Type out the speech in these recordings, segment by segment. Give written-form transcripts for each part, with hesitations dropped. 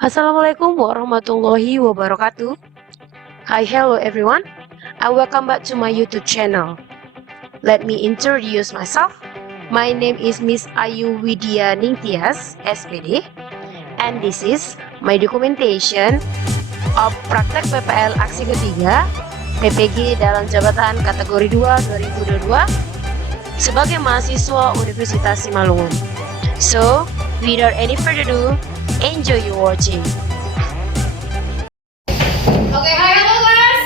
Assalamualaikum warahmatullahi wabarakatuh. Hi, hello everyone, and welcome back to my YouTube channel. Let me introduce myself. My name is Miss Ayu Widya Ningtyas, SPD, and this is my documentation of praktek PPL aksi ketiga PPG dalam jabatan kategori 2 2022 sebagai mahasiswa Universitas Simalungun. So, without any further ado, enjoy your watching. Okay, hi, hello class.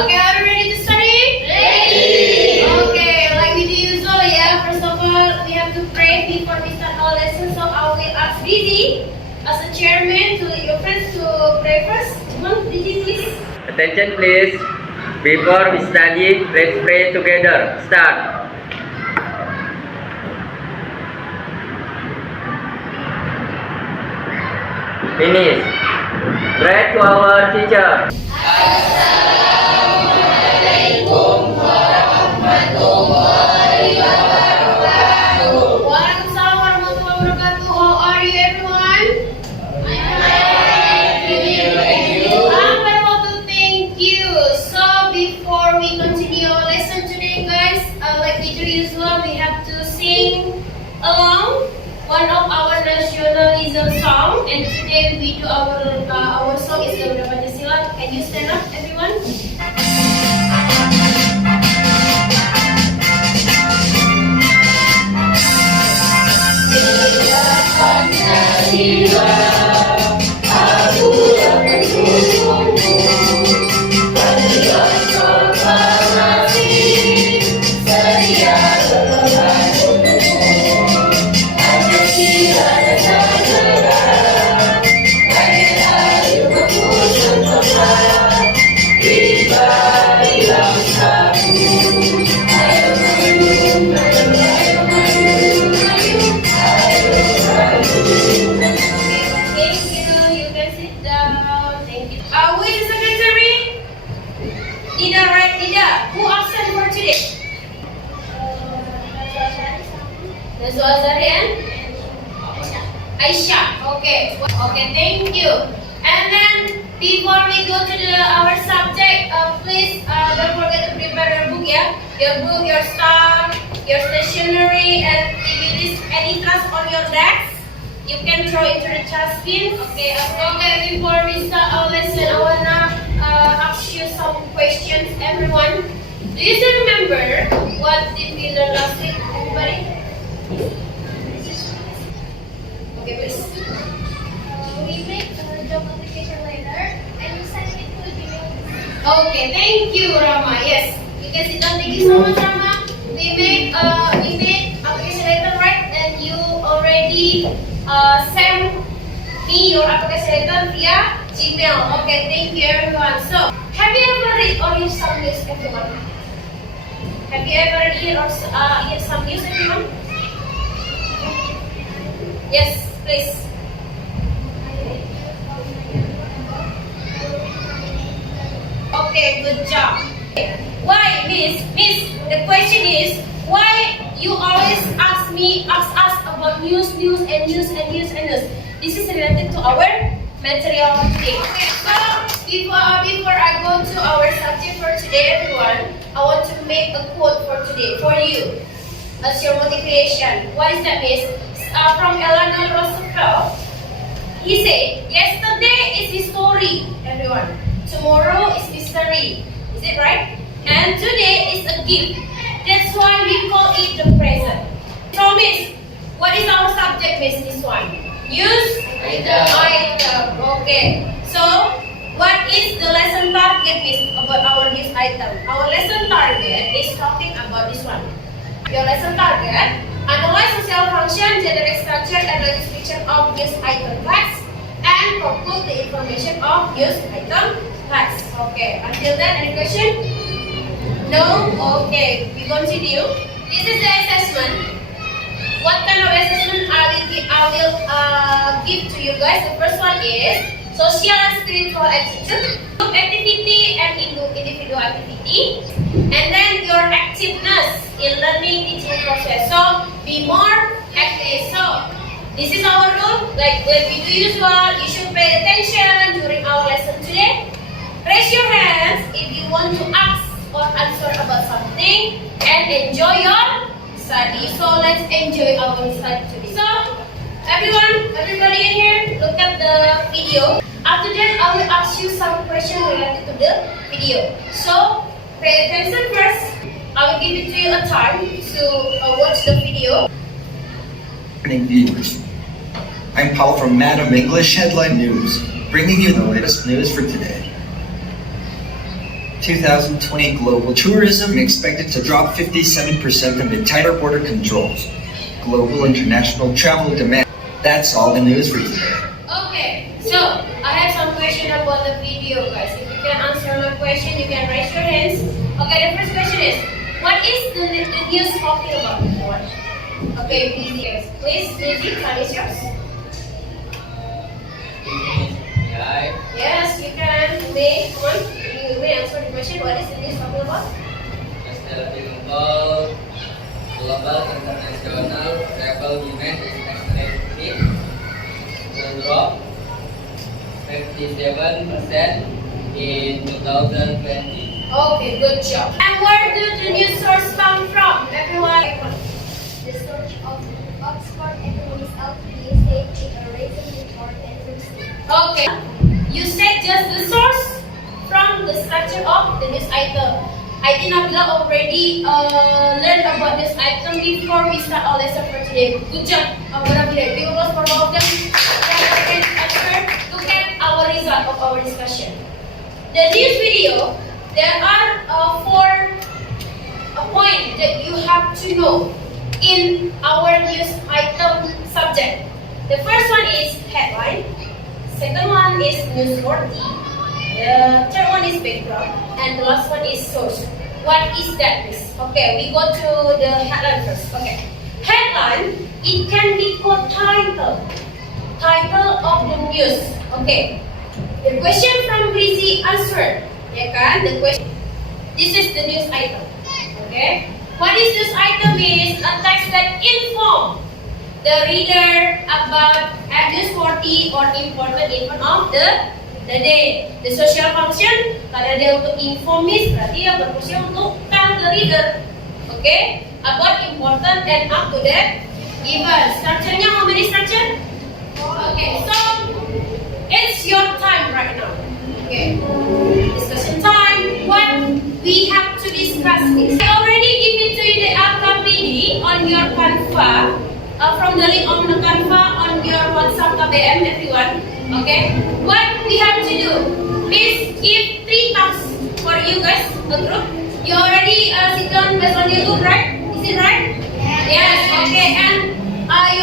Okay, are you ready to study? Ready. Okay, like we do usually, first of all, we have to pray before we start our lesson. So I will ask Didi as a chairman to lead your friends to pray first. Come on, Didi, please. Attention please. Before we study, let's pray together. Start. Finish. Pray to our teacher. Assalamualaikum warahmatullahi wabarakatuh. Waalaikumsalam warahmatullahi wabarakatuh. How are you, everyone? Thank you. I'm very well to thank you. So before we continue our lesson today, guys, like we do usual, we have to sing along one of our nationalism song, and today we do our song is Garuda Pancasila. Can you stand up, everyone? Pancasila, aku yang mendukungmu. Berikan proklamasi, sedia berbantumu. Pancasila dan negara, rakyat berkuasa tempat, berilah satu. Ayo maju, ayo maju, ayo maju. Thank you. You can sit down. Thank you. Who is the secretary? Dida, right? Dida. Who absent for today? Nazwa Azari and Aisyah. Okay. Okay. Thank you. And then before we go to our subject, please don't forget to prepare your book, yeah. Your book, your stalk, your stationery, and if it is any task on your desk, you can throw into the trash bin. Okay. Okay. Before we start our lesson, I wanna ask you some questions, everyone. Do you still remember what did we learn last week, everybody? Okay, please. We make a job application letter and you send it to Gmail. Okay, thank you, Rama. Yes, you can sit down. Thank you so much, Rama. We made application letter, right? And you already sent me your application letter via Gmail. Okay, thank you, everyone. So, have you ever read or heard some news, everyone? Have you ever heard or heard some news, everyone? Yes, please. Okay, good job. Why, Miss? The question is, why you always ask us about news. This is related to our material today. Okay, so before I go to our subject for today, everyone, I want to make a quote for today for you as your motivation. What is that, Miss? From Eleanor Roosevelt. He said, yesterday is history, everyone. Tomorrow is mystery. Is it right? And today is a gift. That's why we call it the present. Promise. What is our subject, Miss? This one. Use item. Okay. So, what is the lesson target, Miss, about our use item? Our lesson target is talking about this one. Your lesson target: analyze social function, generate structure, and description of use item class, and conclude the information of use item class. Okay, until then, any question? No? Okay, we continue. This is the assessment. What kind of assessment I will give to you guys? The first one is social and spiritual attitude, group activity, and individual activity. And then your activeness in learning teaching process. So be more active. So This is our rule. Like we do usual, you should pay attention during our lesson today. Raise your hands if you want to ask or answer about something and enjoy your study. So let's enjoy our study today. So everybody in here, look at the video. After that, I will ask you some questions related to the video. So pay attention first. I will give it to you a time to watch the video. Morning viewers. I'm Paul from Madam English Headline News, bringing you the latest news for today. 2020 global tourism expected to drop 57% amid tighter border controls. Global international travel demand. That's all the news for today. Okay, so I have some question about the video, guys. If you can answer my question, you can raise your hands. Okay, the first question is, what is the news talking about? Okay, please, time is yours. Yes, you can. May, come on. You may answer the question. What is the news talking about? Global international travel demand is expected to drop 57% in 2020. Okay, good job. And where do the news source come from? Everyone. The source of Oxford Economics LTD states in a recent report and received. Okay, you said just the source from the structure of the news item. I think Nabila already learned about this item before we start our lesson for today. Good job, Nabila. Big applause for all of them. Look at our result of our discussion. The news video, there are 4 points that you have to know in our news item subject. The first one is headline. Second one is newsworthy. The third one is background, and the last one is source. What is that, miss? Okay, we go to the headline first. Okay, headline, it can be called title of the news. Okay, the question from Rizzy answered. Ya kan? The question. This is the news item. Okay, what is this item? Is a text that inform the reader about newsworthy or important event of the day. The social function, karena dia untuk informis, berarti dia berfungsi untuk tell the reader, okay, about important and up to date event. Structure-nya, how many structure? Okay, so it's your time right now. Okay, discussion time. What we have to discuss is, I already give it to you the AKSI on your Canva. From the link on the Canva on your WhatsApp KBM, everyone. Okay, what we have to do is give 3 tasks for you guys, a group. You already sit down based on YouTube, right? Is it right? Yes. Okay, and I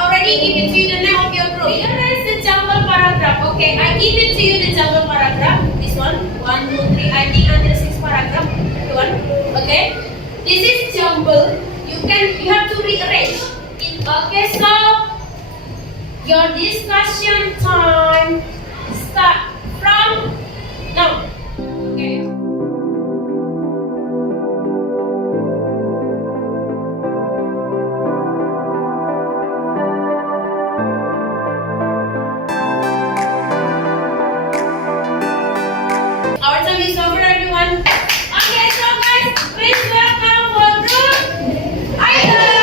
already give it to you the name of your group. Here is the jumble paragraph. Okay, I give it to you the jumble paragraph. This one, 1, 2, 3. I think until 6 paragraph. Everyone. Okay, this is jumble. You have to rearrange. Okay, so your discussion time start from now. Okay. Our time is over, everyone. Okay, so guys, please welcome for group item.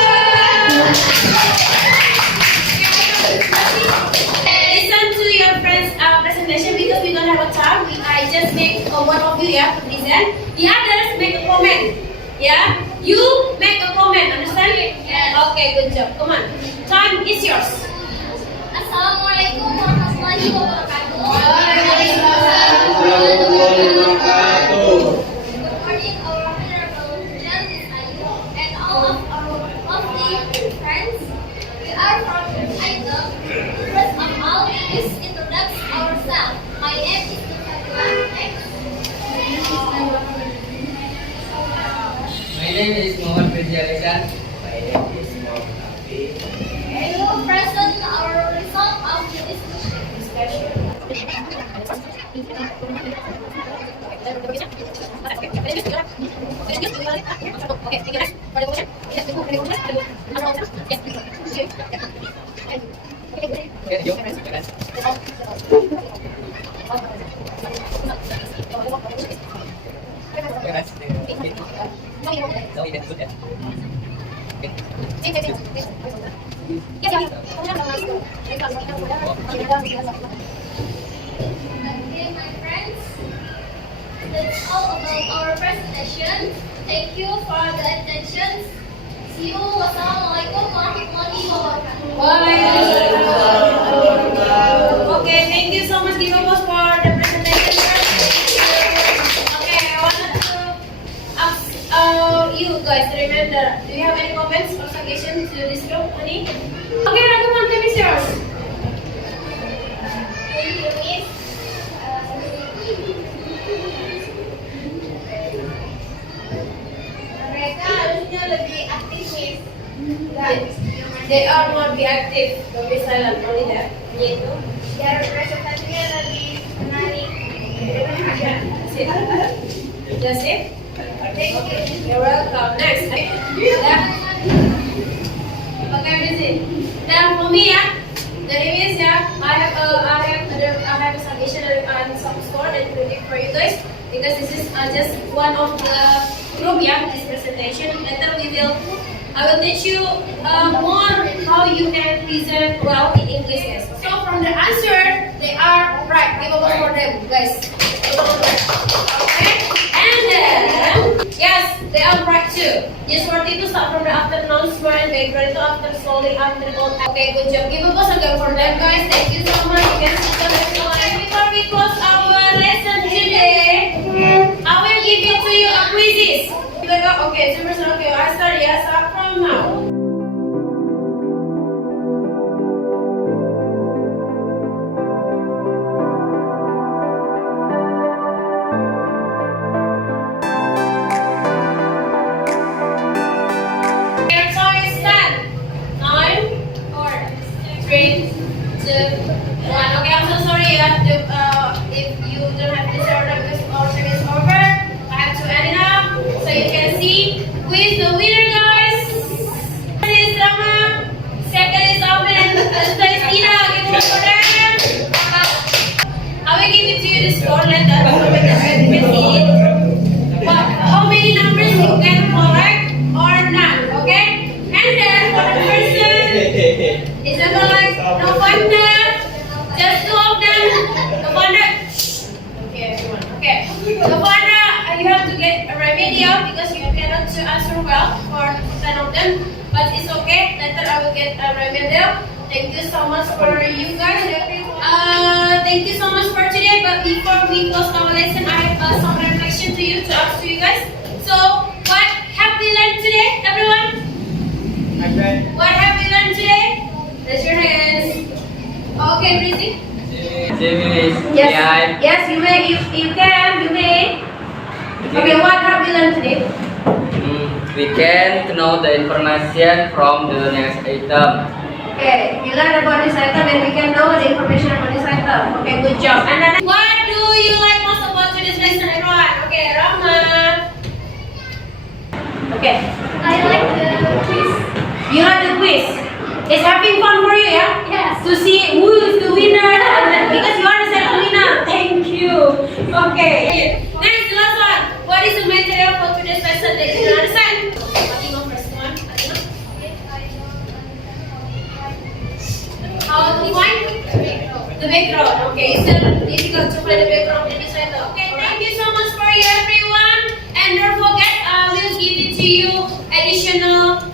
Listen to your friend's presentation because we don't have a time. I just make one of you to present. The others make a comment. Yeah, you make a comment. Understand? Yes. Okay, good job. Come on. Time is yours. Assalamualaikum warahmatullahi wabarakatuh. Waalaikumsalam. Good morning, our honorable Miss Ayu and all of our lovely friends. We are from item. First of all, please introduce ourselves. My name is My name is Muhammad Firji Alisan. My name is Muhammad Afi. We will present our result of the discussion. Okay, my friends, that's all about our presentation. Thank you for the attention. See you. Wassalamualaikum warahmatullahi wabarakatuh. Okay, thank you so much, Divamos, for the presentation. Okay, I wanted to ask you guys to remember. Do you have any comments or suggestions to this group, honey? Okay, Ragaman, time is yours. Thank you, Miss. Mereka harusnya lebih aktif, Miss. They are more be active, don't be silent, only that. Gitu. Biar presentasinya lebih menarik. That's it. Thank you. You're welcome. Next. Yeah. Okay, Rizzy. Then for me, yeah, the name is I have a suggestion and some score and predict for you guys because this is just one of the group this presentation. Later I will teach you more how you can present well in English, guys. So from the answer, they are right. Give a vote for them, guys. Okay. And then, yes, they are right too. Just worthy to start from the after announcement, background to after slowly after all. Okay, good job. Give a vote again for them, guys. Thank you so much. You can sit down and before we close our lesson today, I will give you to you a quizzes. Okay, 2%. Okay, I start. Yes, start from now. Your time is 10, 9, 4, 3, 2, 1. Okay, I'm so sorry. If you don't have this order because our time is over, I have to end it up so you can see who is the winner, guys. First is Rama, second is Amen, and third is Ina. Give one for them. I will give it to you the score later so you can see it. How many numbers you can correct or not, okay? And then for the person, is it like no wonder? Just two of them. No wonder. Okay, everyone. Okay. No wonder you have to get a remedial because you cannot answer well for 10 of them. But it's okay. Later I will get a remedial. Thank you so much for you guys. Thank you so much for today. But before we close our lesson, I have some reflection to you to ask to you guys. So, what have we learned today, everyone? What have we learned today? Raise your hands. Okay, Breezy. Yes, yes, you may. If you can, you may. Okay, what have we learned today? We can know the information from the next item. Okay, we learned about this item and we can know the information about this item. Okay, good job. And then, what do you like most about today's lesson, everyone? Okay, Rama. Okay. I like the quiz. You like the quiz? It's having fun for you, yeah? Yes. To see who is the winner and then, because you are the second winner. Thank you. Okay. Next, the last one. What is the material for today's lesson that you can understand? Fatima, first one. Fatima. How to find the background? Okay, it's difficult to find the background in this item. Okay, thank you so much for you, everyone. And don't forget, we'll give it to you additional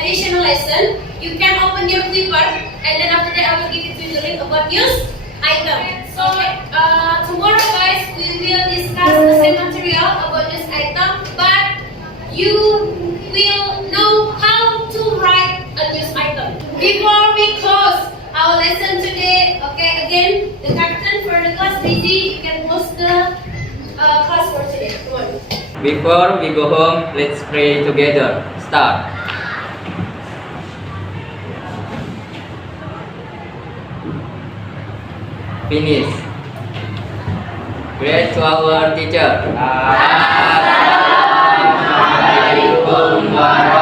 additional lesson. You can open your clipper, and then after that, I will give it to you the link about news item. So tomorrow, guys, we will discuss the same material about this item, but you will know how to write a news item. Before we close our lesson today, okay, again, the captain for the class, Rizzy, you can close the class for today. Come on. Before we go home, let's pray together. Start. Finish. Great to our teacher. Assalamualaikum warahmatullahi